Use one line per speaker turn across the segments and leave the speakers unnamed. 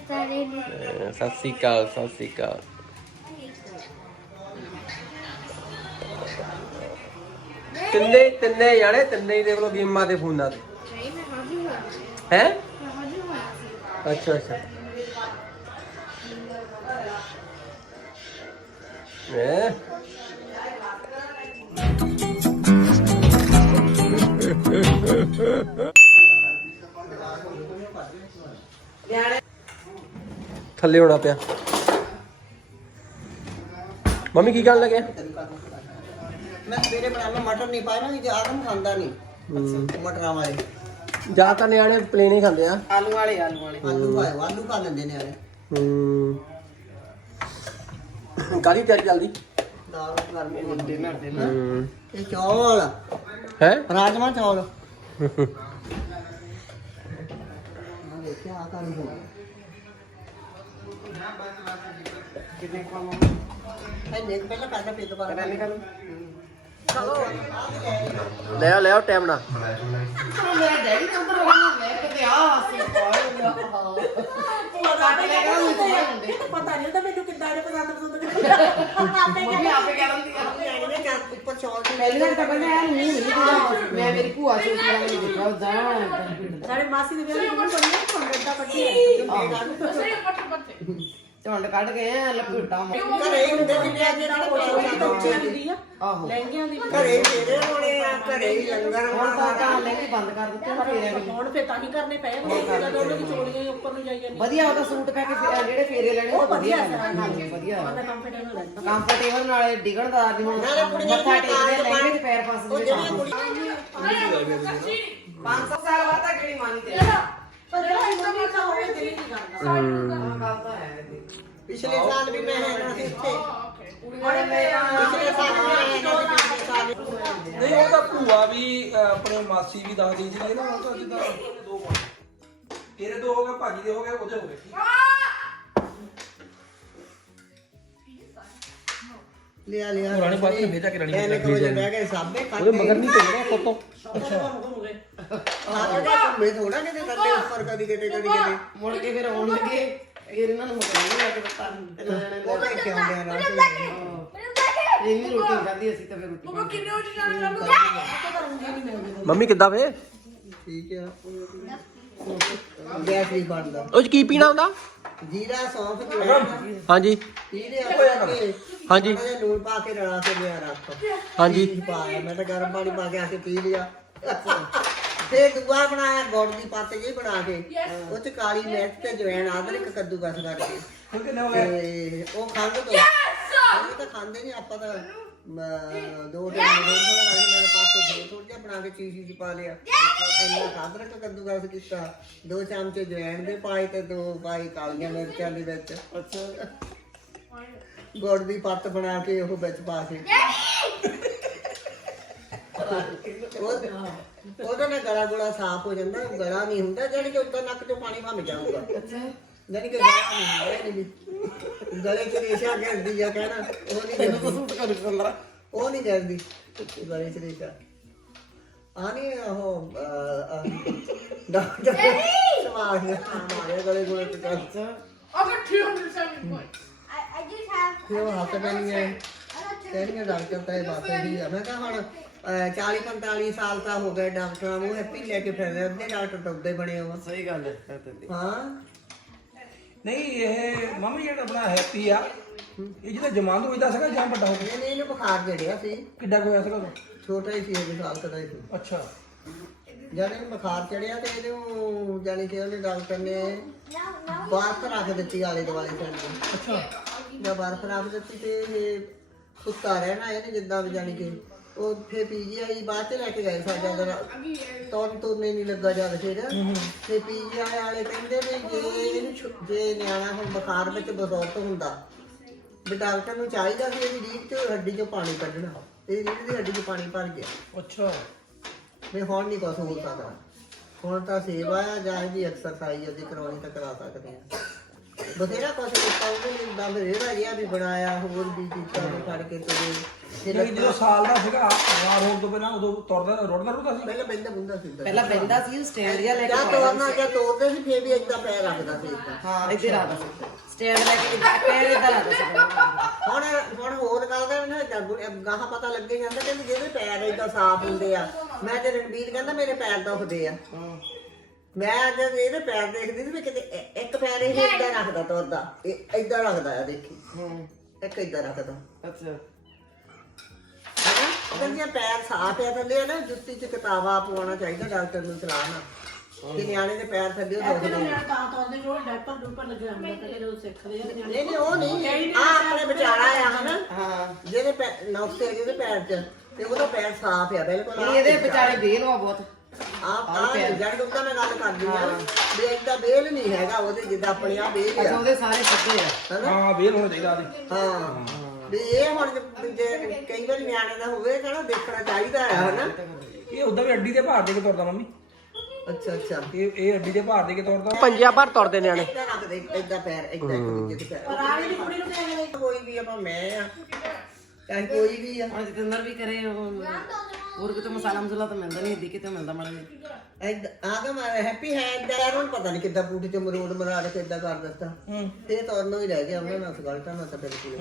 ਸਤਿ ਸ਼੍ਰੀ ਅਕਾਲ, ਸਤਿ ਸ਼੍ਰੀ ਅਕਾਲ। ਤਿੰਨੇ ਜਾਣੇ ਤਿੰਨੇ ਹੀ ਦੇਖ ਲੋ ਗੇਮਾਂ ਤੇ ਫੋਨਾਂ ਤੇ। ਹੈ ਅੱਛਾ ਅੱਛਾ ਥੱਲੇ ਹੋਣਾ ਪਿਆ। ਮੰਮੀ ਕੀ ਕਰਨ ਲੱਗੇ?
ਮੈਂ ਸਵੇਰੇ ਬਣਾਉਣਾ ਮਟਰ ਨਹੀਂ ਪਾਇਆ ਨਾ, ਆਦਮ ਖਾਂਦਾ ਨਹੀਂ ਮਟਰਾਂ ਵਾਲੇ।
ਜ਼ਿਆਦਾਤਰ ਨਿਆਣੇ ਪਲੇਨ ਹੀ ਖਾਂਦੇ ਆ।
ਆਲੂ ਪਾਏ ਆਲੂ ਖਾ ਲੈਂਦੇ ਨਿਆਣੇ।
ਕਾਹਦੀ ਤਿਆਰੀ ਚੱਲਦੀ?
ਦਾਲ ਗਰਮੀ ਹੁੰਦੀ ਮਰਦੇ ਨਾ। ਇਹ ਚੌਲ
ਹੈ
ਰਾਜਮਾ ਚੌਲ। ਮੈਂ ਦੇਖਿਆ ਆ ਕਰ ਹੋ ਕਿੰਨੇ ਖਾਵਾਂ ਇਹ ਦੇਖ ਪਹਿਲਾਂ ਕਾਹਦਾ ਪੀਤ ਪਾ ਲੈ ਨਿਕਲ।
ਲੈ ਆਓ ਟਾਈਮ ਨਾਲ।
ਮੇਰਾ ਡੈਡੀ ਤੋਂ ਉੱਪਰ ਮੈਂ ਕਿਤੇ ਆ ਸੀ ਪਤਾ ਨਹੀਂ ਤਾਂ ਮੈਨੂੰ ਕਿੱਦਾਂ ਦੇ ਪਸੰਦ ਆਪੇ ਕਹਿੰਦੀ ਉੱਪਰ ਚੌਲ
ਪਹਿਲਾਂ ਤਾਂ ਕਹਿੰਦਾ ਯਾਰ ਮੈਂ ਮੇਰੀ ਭੂਆ ਸੀ ਉਸ ਵਾਲੇ ਨੇ ਦੇਖਿਆ ਉਦਾਂ
ਸਾਡੇ ਮਾਸੀ ਦੇ ਵਿਆਹ ਦੀ ਕੁੜੀ ਬਣੀ ਨਾ ਝੁੰਡਾ ਕੱਢੀ
ਝੁੰਡ ਕੱਢ ਕੇ ਲਪੇਟਾ
ਘਰੇ ਹੁੰਦੇ ਜਿੰਨੇ ਜਿਹੜਾ ਉੱਚੀ ਹੁੰਦੀ ਆ
ਆਹੋ
ਲਹਿੰਗਿਆਂ ਦੀ ਘਰੇ ਫੇਰੇ ਹੋਣੇ ਆ, ਘਰੇ ਹੀ ਲੰਗਰ
ਹੁਣ ਤਾਂ ਲੈ ਕੇ ਬੰਦ ਕਰ ਦਿੱਤੇ ਫੇਰੇ ਵੀ
ਹੁਣ ਫੇਰ ਤਾਂ ਹੀ ਕਰਨੇ ਪਏ ਜਦੋਂ ਉਹਨਾਂ ਦੀ ਚੋਲੀਆਂ ਹੀ ਉੱਪਰ ਨੂੰ ਜਾਈ ਜਾਂਦੀ
ਵਧੀਆ ਉਹਦਾ ਸੂਟ ਪਾ ਕੇ ਜਿਹੜੇ ਫੇਰੇ ਲੈਣੇ ਉਹ ਵਧੀਆ ਹਾਂਜੀ ਵਧੀਆ
ਕੰਫਰਟੇਬਲ ਲੱਗਦਾ
ਕੰਫਰਟੇਬਲ ਨਾਲੇ ਡਿਗਣਦਾਰ ਨਹੀਂ ਹੁਣ ਮੱਥਾ ਟੇਕਦੇ ਲਹਿੰਗੇ ਚ ਪੈਰ ਫਸਦੇ
ਜਿਹੜੀਆਂ ਕੁੜੀਆਂ
500 ਸਾਲ ਬਾਅਦ ਤਾਂ ਕਿਹੜੀ ਮਾਨੀ ਤੇ
ਪਰ ਜਿਹੜਾ ਇੰਨਾ ਵੀ ਤਾਂ ਹੋਵੇ ਦਿਲ ਨਹੀਂ ਕਰਦਾ। ਪਿਛਲੇ ਸਾਲ ਵੀ ਮੈਂ ਰਹਿਣਾ ਸੀ ਇੱਥੇ ਪਿਛਲੇ ਸਾਲ ਵੀ ਮੈਂ ਰਹਿਣਾ ਸੀ ਪਿਛਲੇ ਸਾਲ
ਨਹੀਂ ਉਹ ਤਾਂ ਭੂਆ ਵੀ ਆਪਣੇ ਮਾਸੀ ਵੀ ਦੱਸਦੀ ਸੀ ਨਾ ਉਹ ਤਾਂ ਜਿੱਦਾਂ ਦੋ ਤੇਰੇ ਦੋ ਹੋ ਗਏ, ਭਾਜੀ ਦੇ ਹੋ ਗਏ, ਉਹਦੇ ਹੋ ਗਏ।
ਲਿਆ
ਰਾਣੀ ਬਾਤ ਨੂੰ ਭੇਜਾ ਕੇ ਰਾਣੀ
ਇਹਨੇ ਕੋਲ ਬਹਿ ਗਏ ਸਾਹਮਣੇ ਖਾ
ਉਹਦੇ ਮਗਰ ਨਹੀਂ ਚੱਲਣਾ ਫੋਟੋ।
ਮੈਂ ਥੋੜਾ ਕਿਤੇ ਕਰਦੇ ਉੱਪਰ ਕਦੀ ਕਿਤੇ
ਮੁੜ ਕੇ ਫਿਰ ਆਉਣ ਲੱਗੇ ਫਿਰ ਇਹਨਾਂ ਨੂੰ ਮਕਾਨ ਲੱਗ ਦਿੱਤਾ
ਉਹ ਤਾਂ ਕਿਉਂ ਗਿਆ ਨਾ
ਇਹ ਵੀ ਰੋਟੀ ਖਾਧੀ ਅਸੀਂ ਤਾਂ ਫਿਰ ਰੋਟੀ
ਮੰਮੀ ਕਿੱਦਾਂ ਵੇ?
ਠੀਕ ਆ ਗੈਸ ਨਹੀਂ ਬਣਦਾ
ਉਹ ਚ ਕੀ ਪੀਣਾ ਹੁੰਦਾ?
ਜੀਰਾ ਸੌਂਫ
ਹਾਂਜੀ
ਪੀਲੇ ਆ ਕੇ
ਹਾਂਜੀ
ਲੂਣ ਪਾ ਕੇ ਰਲਾ ਕੇ ਲਿਆ ਰੱਖ
ਹਾਂਜੀ
ਪਾਇਆ ਮੈਂ ਤਾਂ ਗਰਮ ਪਾਣੀ ਪਾ ਕੇ ਆ ਕੇ ਪੀ ਲਿਆ। ਫੇਰ ਦੁਆ ਬਣਾਇਆ ਗੁੜ ਦੀ ਪੱਤ ਜਿਹੀ ਬਣਾ ਕੇ ਉਹ ਚ ਕਾਲੀ ਮਿਰਚ ਤੇ ਜਵੈਣ ਅਦਰਕ ਕੱਦੂਕਸ ਕਰਕੇ ਤੇ ਉਹ ਖਾਂਦੇ ਤੋਂ ਉਹ ਤਾਂ ਖਾਂਦੇ ਨਹੀਂ ਆਪਾਂ ਤਾਂ ਦੋ ਟਾਈਮ ਥੋੜਾ ਕਰਕੇ ਮੇਰੇ ਪਾਸੋਂ ਥੋੜਾ ਜਿਹਾ ਬਣਾ ਕੇ ਚੀਜ਼ ਪਾ ਲਿਆ। ਇੰਨਾ ਅਦਰਕ ਕੱਦੂਕਸ ਕੀਤਾ, 2 ਚਮਚੇ ਜਵੈਣ ਦੇ ਪਾਏ ਤੇ 2 ਪਾਈ ਕਾਲੀਆਂ ਮਿਰਚਾਂ ਦੇ ਵਿੱਚ ਗੁੜ ਦੀ ਪੱਤ ਬਣਾ ਕੇ ਉਹ ਵਿੱਚ ਪਾ ਕੇ ਉਹਦਾ ਨਾ ਗਲਾ ਗੁਲਾ ਸਾਫ਼ ਹੋ ਜਾਂਦਾ। ਗਲਾ ਨਹੀਂ ਹੁੰਦਾ ਜਾਨੀ ਕਿ ਉੱਦਾਂ ਨੱਕ ਚੋਂ ਪਾਣੀ ਭੰਮ ਜਾਊਗਾ ਜਾਨੀ ਕਿ ਗਲੇ ਚ ਰੇਸ਼ਾ ਕਰਦੀ ਜਾਂ ਕਹਿਣਾ ਉਹ ਨਹੀਂ ਕਰਦੀ ਗਲੇ ਚ ਰੇਸ਼ਾ ਆਨੀ ਉਹ ਡਾਕਟਰ ਸਮਾਜ ਮਾਰੇ ਗਲੇ ਗੁਲੇ ਤੇ ਕਰ ਉਹ ਹੱਥ ਪੈਣੀ ਹੈ ਕਹਿੰਦੇ ਡਾਕਟਰ ਤਾਂ ਇਹ ਬਾਤ ਹੀ ਆ। ਮੈਂ ਕਿਹਾ ਹੁਣ 40-45 ਸਾਲ ਤਾਂ ਹੋ ਗਏ ਡਾਕਟਰਾਂ ਨੂੰ ਹੈਪੀ ਲੈ ਕੇ ਫਿਰਦੇ ਅੱਧੇ ਡਾਕਟਰ ਤਾਂ ਉੱਦੇ ਬਣੇ ਹੋ।
ਸਹੀ ਗੱਲ ਹੈ
ਹਾਂ
ਨਹੀਂ ਇਹ ਮੰਮੀ ਜਿਹੜਾ ਆਪਣਾ ਹੈਪੀ ਆ ਇਹ ਜਿਹਦਾ ਜਮਾਨ ਤੋਂ ਇਦਾਂ ਸੀਗਾ ਜਾਂ ਵੱਡਾ ਹੋ ਗਿਆ?
ਇਹਨੂੰ ਬੁਖਾਰ ਜੜਿਆ ਸੀ।
ਕਿੱਡਾ ਕੁ ਹੋਇਆ ਸੀਗਾ ਉਦੋਂ?
ਛੋਟਾ ਹੀ ਸੀ ਇਹ ਸਾਲ ਦਾ ਹੀ ਸੀ।
ਅੱਛਾ
ਜਦ ਇਹਨੂੰ ਬੁਖਾਰ ਚੜਿਆ ਤੇ ਇਹਨੂੰ ਜਾਨੀ ਕਿ ਉਹਨੇ ਡਾਕਟਰ ਨੇ ਬਰਫ਼ ਰੱਖ ਦਿੱਤੀ ਆਲੇ ਦੁਆਲੇ ਤੇ।
ਅੱਛਾ
ਜਦ ਬਰਫ਼ ਰੱਖ ਦਿੱਤੀ ਤੇ ਇਹ ਸੁੱਤਾ ਰਹਿਣਾ ਇਹਨੇ ਜਿੱਦਾਂ ਵੀ ਜਾਨੀ ਕਿ ਉਹ ਫੇ ਪੀਜੀਆਈ ਬਾਅਦ ਚ ਲੈ ਕੇ ਗਏ ਸਾਡਾ ਜਰਾ ਤੁਰਨੇ ਨਹੀਂ ਲੱਗਾ ਜਦ ਫਿਰ ਤੇ ਪੀਜੀਆਈ ਵਾਲੇ ਕਹਿੰਦੇ ਵੀ ਜੇ ਨਿਆਣਾ ਹੁਣ ਬੁਖਾਰ ਵਿੱਚ ਬਸੌਤ ਹੁੰਦਾ ਵੀ ਡਾਕਟਰ ਨੂੰ ਚਾਹੀਦਾ ਕਿ ਇਹਦੀ ਰੀੜ ਚ ਹੱਡੀ ਚੋਂ ਪਾਣੀ ਕੱਢਣਾ। ਇਹ ਰੀੜ ਦੀ ਹੱਡੀ ਚ ਪਾਣੀ ਭਰ ਗਿਆ।
ਅੱਛਾ
ਵੀ ਹੁਣ ਨਹੀਂ ਕੁਛ ਹੋ ਸਕਦਾ। ਹੁਣ ਤਾਂ ਸੇਵਾ ਆ ਜਾਂ ਇਹਦੀ ਐਕਸਰਸਾਈਜ਼ ਅਸੀਂ ਕਰਾਉਣੀ ਤਾਂ ਕਰਾ ਸਕਦੇ ਹਾਂ। ਬਥੇਰਾ ਕੁਛ ਕੀਤਾ ਉਹਨੇ ਵੀ ਦੰਦ ਰੇੜਾ ਜਿਹਾ ਵੀ ਬਣਾਇਆ ਹੋਰ ਵੀ ਕੀਤਾ ਵੀ ਫੜ ਕੇ ਤੁਰੇ
ਨਹੀਂ ਜਦੋਂ ਸਾਲ ਦਾ ਸੀਗਾ ਬਿਮਾਰ ਹੋਣ ਤੋਂ ਪਹਿਲਾਂ ਉਦੋਂ ਤੁਰਦਾ ਰੁੜਦਾ ਸੀ
ਪਹਿਲਾਂ ਬੈਂਦਾ ਬੁੰਦਾ ਸੀ
ਪਹਿਲਾਂ ਬੈਂਦਾ ਸੀ ਸਟੈਂਡ ਜਿਹਾ ਲੈ ਕੇ
ਜਾਂ ਤੋੜਨਾ ਜਾਂ ਤੋੜਦੇ ਸੀ ਫੇਰ ਵੀ ਏਦਾਂ ਪੈਰ ਰੱਖਦਾ ਸੀ ਏਦਾਂ
ਹਾਂ ਇੱਥੇ ਰੱਖਦਾ ਸੀ ਸਟੈਂਡ ਲੈ ਕੇ ਪੈਰ ਇੱਦਾਂ ਰੱਖਦਾ ਸੀ
ਹੁਣ ਹੋਰ ਗੱਲ ਦਾ ਨਾ ਗਾਹਾਂ ਪਤਾ ਲੱਗੇ ਜਾਂਦਾ ਕਿ ਜਿਹੜੇ ਪੈਰ ਏਦਾਂ ਸਾਫ਼ ਹੁੰਦੇ ਆ ਮੈਂ ਤੇ ਰਣਬੀਰ ਕਹਿੰਦਾ ਮੇਰੇ ਪੈਰ ਦੁਖਦੇ ਆ ਮੈਂ ਜਦ ਇਹਦੇ ਪੈਰ ਦੇਖਦੀ ਸੀ ਵੀ ਕਿਤੇ ਇੱਕ ਪੈਰ ਇਹ ਏਦਾਂ ਰੱਖਦਾ ਤੁਰਦਾ ਇਹ ਏਦਾਂ ਰੱਖਦਾ ਆ ਦੇਖੀ ਇੱਕ ਏਦਾਂ ਰੱਖਦਾ
ਅੱਛਾ
ਹੈਨਾ ਕਹਿੰਦੀਆਂ ਪੈਰ ਸਾਫ਼ ਆ ਥੱਲੇ ਨਾ ਜੁੱਤੀ 'ਚ ਕਿਤਾਬਾ ਪਵਾਉਣਾ ਚਾਹੀਦਾ ਡਾਕਟਰ ਨੂੰ ਸਲਾਹ ਨਾਲ ਕਿ ਨਿਆਣੇ ਦੇ ਪੈਰ ਥੱਲੇ ਦੁਖਦੇ ਨੇ ਨਹੀਂ ਉਹ ਨਹੀਂ ਆ ਆਪਣੇ ਵਿਚਾਰਾ ਆ ਹਨਾ
ਹਾਂ
ਜਿਹਦੇ ਨੌਕਸੇ ਜਿਹਦੇ ਪੈਰ 'ਚ ਤੇ ਉਹਦਾ ਪੈਰ ਸਾਫ਼ ਆ ਬਿਲਕੁਲ
ਨਹੀਂ ਇਹਦੇ ਵਿਚਾਰੇ ਬੇਲ ਵਾ ਬਹੁਤ
ਆਹ ਜੜ ਦੁੱਧਾ ਮੈਂ ਗੱਲ ਕਰਦੀ ਆ ਵੀ ਏਦਾਂ ਬੇਲ ਨਹੀਂ ਹੈਗਾ ਉਹਦੇ ਜਿੱਦਾਂ ਆਪਣੇ ਆ ਬੇਲ
ਅੱਛਾ
ਆ
ਉਹਦੇ ਸਾਰੇ ਸਿੱਧੇ ਆ
ਹਨਾ
ਹਾਂ ਵੇਲ ਹੋਣਾ ਚਾਹੀਦਾ ਆਦੇ
ਹਾਂ ਵੀ ਇਹ ਹੁਣ ਜੇ ਕਈ ਵਾਰ ਨਿਆਣੇ ਦਾ ਹੋਵੇ ਕਹਿੰਦਾ ਦੇਖਣਾ ਚਾਹੀਦਾ ਹੈ ਹਨਾ
ਇਹ ਉਦਾਂ ਵੀ ਅੱਡੀ ਦੇ ਭਾਰ ਦੇ ਕੇ ਤੁਰਦਾ ਮੰਮੀ
ਅੱਛਾ ਅੱਛਾ
ਇਹ ਅੱਡੀ ਦੇ ਭਾਰ ਦੇ ਕੇ ਤੁਰਦਾ
ਪੰਜਿਆਂ ਭਰ ਤੁਰਦੇ ਨਿਆਣੇ
ਏਦਾਂ ਰੱਖਦੇ ਏਦਾਂ ਪੈਰ ਏਦਾਂ ਇੱਕ ਦੂਜੇ ਦੇ ਪੈਰ ਕੋਈ ਵੀ ਆਪਾਂ ਮੈਂ ਆ ਚਾਹੇ ਕੋਈ ਵੀ ਆ
ਹੁਣ ਜਤਿੰਦਰ ਵੀ ਕਰੇ ਹੋਰ ਕਿਤੇ ਮਸਾਲਾ ਤਾਂ ਮਿਲਦਾ ਨਹੀਂ ਇੱਦੀ ਕਿਤੇ ਮਿਲਦਾ ਮਾੜਾ ਜਿਹਾ
ਆਗਾ ਮੈਂ ਹੈਪੀ ਹੈ ਏਦਾਂ ਉਹਨੂੰ ਪਤਾ ਨਹੀਂ ਕਿੱਦਾਂ ਬੂਟੀ ਚ ਮਰੋੜ ਮਰਾੜ ਕੇ ਏਦਾਂ ਕਰ ਦਿੱਤਾ ਤੇ ਤੁਰਨੋਂ ਹੀ ਰਹਿ ਗਿਆ ਉਹਨਾਂ ਨਾਲ ਗਲਟਾ ਨਾ ਤਾਂ ਬਿਲਕੁਲ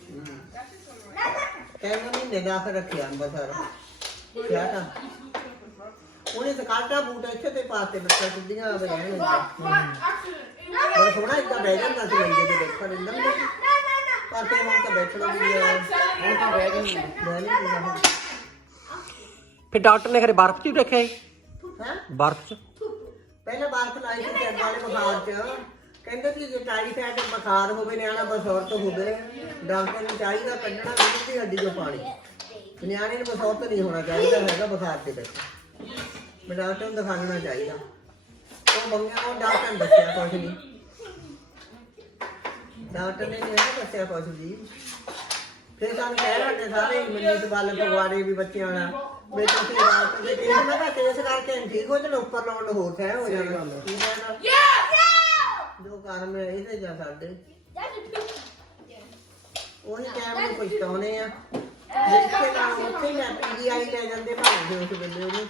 ਕਹਿੰਦਾ ਮਹੀਨੇ ਦਾ ਫਿਰ ਰੱਖਿਆ ਅੰਬਰਸਰ ਕਿਆ ਤਾਂ ਉਹਨੇ ਤਾਂ ਕਾਟਾ ਬੂਟ ਇੱਥੇ ਤੇ ਪਾਤੇ ਬੱਚਾ ਸਿੱਧੀਆਂ ਬੈਣ ਬੜਾ ਸੋਹਣਾ ਏਦਾਂ ਬਹਿ ਜਾਂਦਾ ਸੀ ਮੰਜੇ ਤੇ ਬੈਠਾ ਰਹਿੰਦਾ ਹੁੰਦਾ ਪਰ ਫਿਰ ਹੁਣ ਤਾਂ ਬੈਠਣਾ ਵੀ ਹੈ
ਹੁਣ ਤਾਂ ਬਹਿ ਗਏ
ਬਹਿ ਨਹੀਂ ਹੁੰਦਾ
ਫਿਰ ਡਾਕਟਰ ਨੇ ਖਰੇ ਬਰਫ਼ 'ਚ ਹੀ ਰੱਖਿਆ ਸੀ
ਹੈ
ਬਰਫ਼ 'ਚ
ਪਹਿਲਾਂ ਬਾਰਫ ਲਾਈ ਸੀ ਸਿਰ ਵਾਲੇ ਬੁਖਾਰ 'ਚ ਕਹਿੰਦੇ ਕਿ ਜੇ ਟਾਈਫਾਇਡ ਬੁਖਾਰ ਹੋਵੇ ਨਿਆਣਾ ਬਸੌਰਤ ਹੋਵੇ ਡਾਕਟਰ ਨੂੰ ਚਾਹੀਦਾ ਕੱਢਣਾ ਦੁੱਧ ਦੀ ਹੱਡੀ 'ਚੋਂ ਪਾਣੀ ਨਿਆਣੇ ਨੂੰ ਬਸੌਰਤ ਨਹੀਂ ਹੋਣਾ ਚਾਹੀਦਾ ਹੈਗਾ ਬੁਖਾਰ ਦੇ ਵਿੱਚ ਡਾਕਟਰ ਨੂੰ ਦਿਖਾਉਣਾ ਚਾਹੀਦਾ ਉਹ ਬੰਗਿਆ ਉਹ ਡਾਕਟਰ ਨੇ ਦੱਸਿਆ ਕੁਛ ਨਹੀਂ ਡਾਕਟਰ ਨੇ ਨਹੀਂ ਦੱਸਿਆ ਕੁਛ ਵੀ ਫਿਰ ਸਾਨੂੰ ਕਹਿ ਰਹੇ ਨੇ ਸਾਰੇ ਮਨੀਤ ਬਾਲ ਪਗਵਾੜੇ ਵੀ ਬੱਚਿਆਂ ਨਾਲ ਵੀ ਤੁਸੀਂ ਡਾਕਟਰ ਦੇ ਕਿਹਾ ਮੈਂ ਕਿਹਾ ਕੇਸ ਕਰਕੇ ਠੀਕ ਹੋ ਜਾਣਾ ਉੱਪਰ ਲਾਉਣ ਨੂੰ ਹੋਰ ਖੈਰ ਹੋ ਜਾਣਾ ਠੀਕ ਹੈ ਨਾ ਜੋ ਕਾਰਨ ਹੈ ਇਹਦੇ ਜਾਂ ਸਾਡੇ ਉਹੀ ਟਾਈਮ ਨੂੰ ਪਛਤਾਉਣੇ ਆ ਜਿੱਥੇ ਕੰਮ ਉੱਥੇ ਮੈਂ PGI ਲੈ ਜਾਂਦੇ ਭਾਵੇਂ ਉਸ ਵੇਲੇ ਉਹਨੂੰ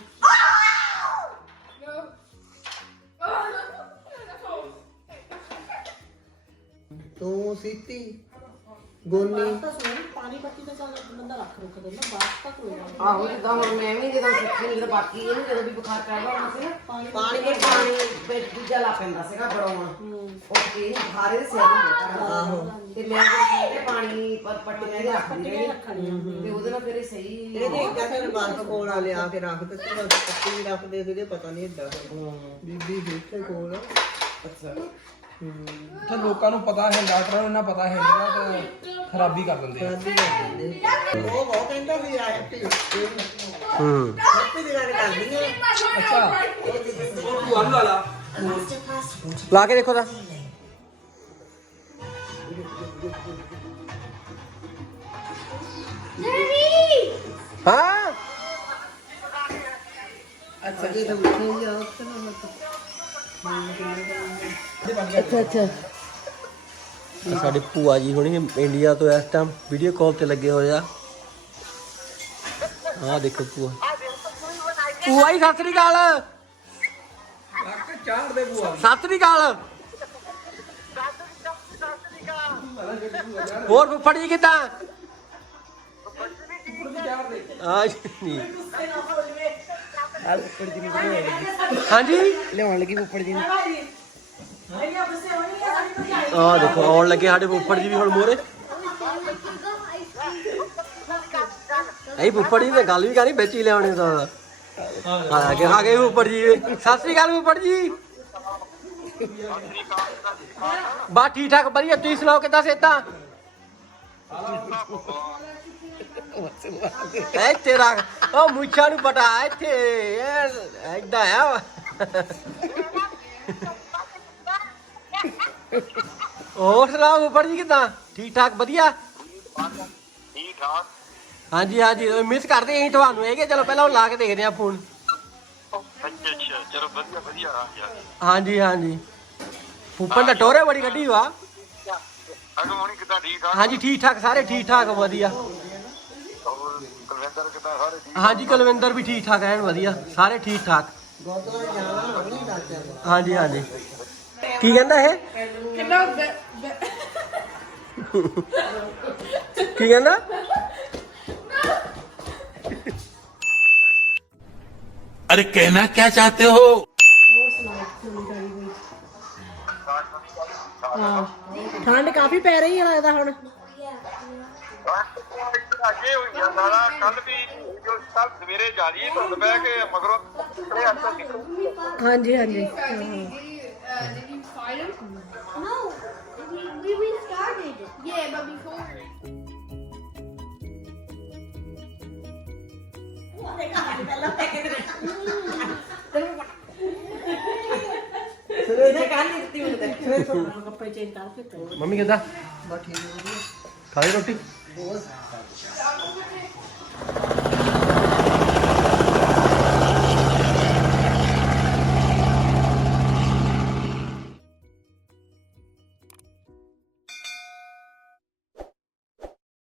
ਤੂੰ ਸੀਤੀ ਗੋਨੀ
ਆਹੋ ਜਿੱਦਾਂ ਹੁਣ ਮੈਂ ਵੀ ਜਦੋਂ ਸਿੱਖੀ ਨਹੀਂ ਤਾਂ ਬਾਕੀ ਇਹਨੂੰ ਜਦੋਂ ਵੀ ਬੁਖਾਰ ਚੜ੍ਹਦਾ ਹੁੰਦਾ ਸੀ ਨਾ
ਪਾਣੀ
ਇਹ ਪਾਣੀ ਵਿੱਚ ਦੂਜਾ ਲਾ ਪੈਂਦਾ ਸੀਗਾ ਬੜਾਉਣ ਉਹ ਇਹ ਬੁਖਾਰੇ ਦੇ ਸਿਰ ਨੂੰ ਆਹੋ ਤੇ ਮੈਂ ਇਹ ਪਾਣੀ ਪਰ ਪੱਟੀਆਂ ਦੇ ਰੱਖਦੀ ਰਹੀ ਤੇ ਉਹਦੇ ਨਾਲ ਫਿਰ ਇਹ ਸਹੀ
ਇਹਦੇ ਕਹਿੰਦੇ ਨੇ ਬਰਫ ਕੋਲ ਆ ਲਿਆ ਕੇ ਰੱਖ ਦਿੱਤੀ ਬਸ ਪੱਤੀ ਵੀ ਰੱਖਦੇ ਸੀਗੇ ਪਤਾ ਨਹੀਂ ਏਦਾਂ ਬੀਬੀ ਦੇਖੇ ਕੋਲ
ਅੱਛਾ
ਤੇ ਲੋਕਾਂ ਨੂੰ ਪਤਾ ਹੈ ਡਾਕਟਰਾਂ ਨੂੰ ਇਹਨਾਂ ਪਤਾ ਹੈ ਨਹੀਂਗਾ ਤੇ ਖਰਾਬੀ ਕਰ ਦਿੰਦੇ ਆ
ਉਹ ਬਹੁਤ ਕਹਿੰਦਾ ਸੀ ਆ ਹੈਪੀ
ਹੂੰ
ਹੈਪੀ ਦੀ ਗੱਲ ਕਰਦੀ ਆ
ਅੱਛਾ ਉਹ ਤੂੰ ਆਲੂ ਲਾ ਲਾ
ਲਾ ਕੇ ਦੇਖੋ ਤਾਂ ਹਾਂ
ਅੱਛਾ ਜੀ ਤਾਂ ਉੱਠੇ ਹੀ ਆ ਅੱਛਾ ਅੱਛਾ
ਸਾਡੇ ਭੂਆ ਜੀ ਹੁਣੀ ਇੰਡੀਆ ਤੋਂ ਇਸ ਟਾਈਮ ਵੀਡੀਓ ਕਾਲ ਤੇ ਲੱਗੇ ਹੋਏ ਆ ਆਹ ਦੇਖੋ ਭੂਆ ਭੂਆ ਹੀ ਸਤਿ ਸ੍ਰੀ ਅਕਾਲ
ਲੱਕ ਚਾੜ ਦੇ ਬੂਆ
ਸਤਿ ਸ੍ਰੀ ਅਕਾਲ ਹੋਰ ਫੁੱਫੜ ਜੀ ਕਿੱਦਾਂ ਆ ਨਹੀਂ ਹਾਂਜੀ
ਲਿਆਉਣ ਲੱਗੀ ਉੱਪਰ ਜੀ ਨੂੰ
ਆ ਦੇਖੋ ਆਉਣ ਲੱਗੇ ਸਾਡੇ ਫੁੱਫੜ ਜੀ ਵੀ ਹੁਣ ਮੋਰੇ ਐ ਫੁੱਫੜ ਜੀ ਨੇ ਗੱਲ ਵੀ ਕਰਨੀ ਵਿੱਚ ਹੀ ਲਿਆਉਣੇ ਤਾਂ ਆ ਗਏ ਫੁੱਫੜ ਜੀ ਸਤਿ ਸ੍ਰੀ ਅਕਾਲ ਫੁੱਫੜ ਜੀ ਬਾ ਠੀਕ ਠਾਕ ਵਧੀਆ ਤੁਸੀਂ ਸੁਣਾਓ ਕਿੱਦਾਂ ਸੇਤਾ ਇੱਥੇ ਰੱਖ ਉਹ ਮੁੱਛਾਂ ਨੂੰ ਪਟਾ ਇੱਥੇ ਐਦਾਂ ਆ ਹੋਰ ਸੁਣਾਓ ਫੁੱਫੜ ਜੀ ਕਿੱਦਾਂ ਠੀਕ ਠਾਕ ਵਧੀਆ
ਠੀਕ ਠਾਕ
ਹਾਂਜੀ ਹਾਂਜੀ ਮਿਸ ਕਰਦੇ ਅਸੀਂ ਤੁਹਾਨੂੰ ਇਹ ਕਿ ਚਲੋ ਪਹਿਲਾਂ ਹੁਣ ਲਾ ਕੇ ਦੇਖਦੇ ਆ ਫੋਨ
ਅੱਛਾ ਚਲੋ ਵਧੀਆ ਵਧੀਆ ਆ ਗਿਆ
ਹਾਂਜੀ ਹਾਂਜੀ ਫੁੱਫੜ ਦਾ ਟੋਰੇ ਬੜੀ ਕੱਢੀ ਵਾ
ਅਗਮੋਣੀ ਕਿਦਾਂ ਠੀਕ ਠਾਕ
ਹਾਂਜੀ ਠੀਕ ਠਾਕ ਸਾਰੇ ਠੀਕ ਠਾਕ ਵਧੀਆ
ਹੋਰ ਕੁਲਵਿੰਦਰ ਕਿਦਾਂ ਸਾਰੇ ਠੀਕ
ਹਾਂਜੀ ਕੁਲਵਿੰਦਰ ਵੀ ਠੀਕ ਠਾਕ ਐਨ ਵਧੀਆ ਸਾਰੇ ਠੀਕ ਠਾਕ
ਗੁਰਦੁਆਰੇ ਜਾਣਾ ਨਹੀਂ ਦੱਸਿਆ
ਹਾਂਜੀ ਹਾਂਜੀ ਕੀ ਕਹਿੰਦਾ ਇਹ ਕੀ ਕਹਿੰਦਾ
अरे कहना क्या चाहते हो?
ਠੰਡ ਕਾਫੀ ਪੈ ਰਹੀ ਹੈ ਲੱਗਦਾ ਹੁਣ
ਅੱਗੇ ਹੋਈ ਆ ਸਾਰਾ ਕੱਲ ਵੀ ਜੋ ਕੱਲ ਸਵੇਰੇ ਜਾਰੀ ਧੁੰਦ ਪੈ ਕੇ ਮਗਰੋਂ ਇਹ ਅੱਛਾ ਨਿਕਲ
ਹਾਂਜੀ ਹਾਂਜੀ
Did you fight him? No, we restarted. Yeah, but before.
ਸਵੇਰੇ ਕੱਲ ਨਹੀਂ ਦਿੱਤੀ ਹੁਣ ਤੇ
ਕੱਪੜੇ ਚੇਂਜ ਕਰਕੇ ਤੇ
ਮੰਮੀ ਕਹਿੰਦਾ
ਬਸ ਠੀਕ ਹੋ ਗਿਆ
ਖਾ ਲਈ ਰੋਟੀ